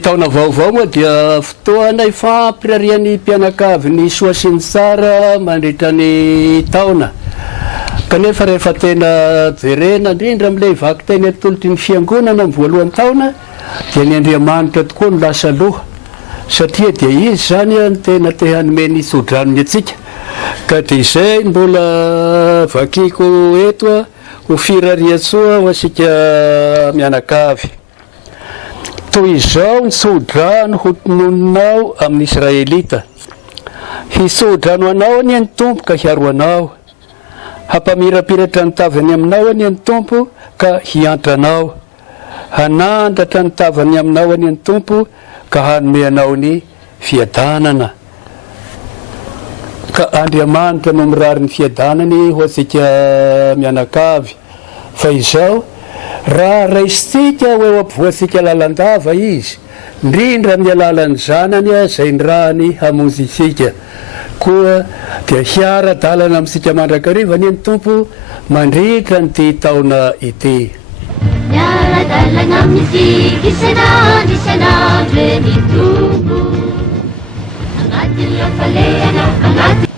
taona vaovao moa dia fotoana ifampirarian'ny mpianakavy ny soa sy ny tsara mandritra ny taona. Kanefa rehefa tena jerena indrindra amin'ilay vaky teny atolotry ny fiangonana amin'ny voalohan'ny taona dia ny Andriamanitra tokoa no lasa loha, satria dia izy zany no tena te hanome ny sodranony atsika. Ka dia izay mbola vakiko eto ho firariatsoa ho asika mianakavy. Toy izao ny sodrano ho tononinao amin'ny Israelita. Hisodrano anao any ny Tompo ka hiaro anao. Hampamirapiratra ny tavany aminao any ny Tompo ka hiantra anao. Hanandratra ny tavany aminao any ny Tompo ka hanome anao ny fiadanana. Ka Andriamanitra no mirary ny fiadanany ho asika mianakavy. Fa izao raha raisitsika ho eo ampivoasika lalandava izy, indrindra amin'ny alalan'ny zanany izay ny rahany hamonjy isika. Koa dia hiara-dalana amintsika mandrakariva ny Tompo mandritra nyty taona ity. Miara-dalana amintsika isanandro ny Tompo, agnatin'ny hafaleana, agnatin'ny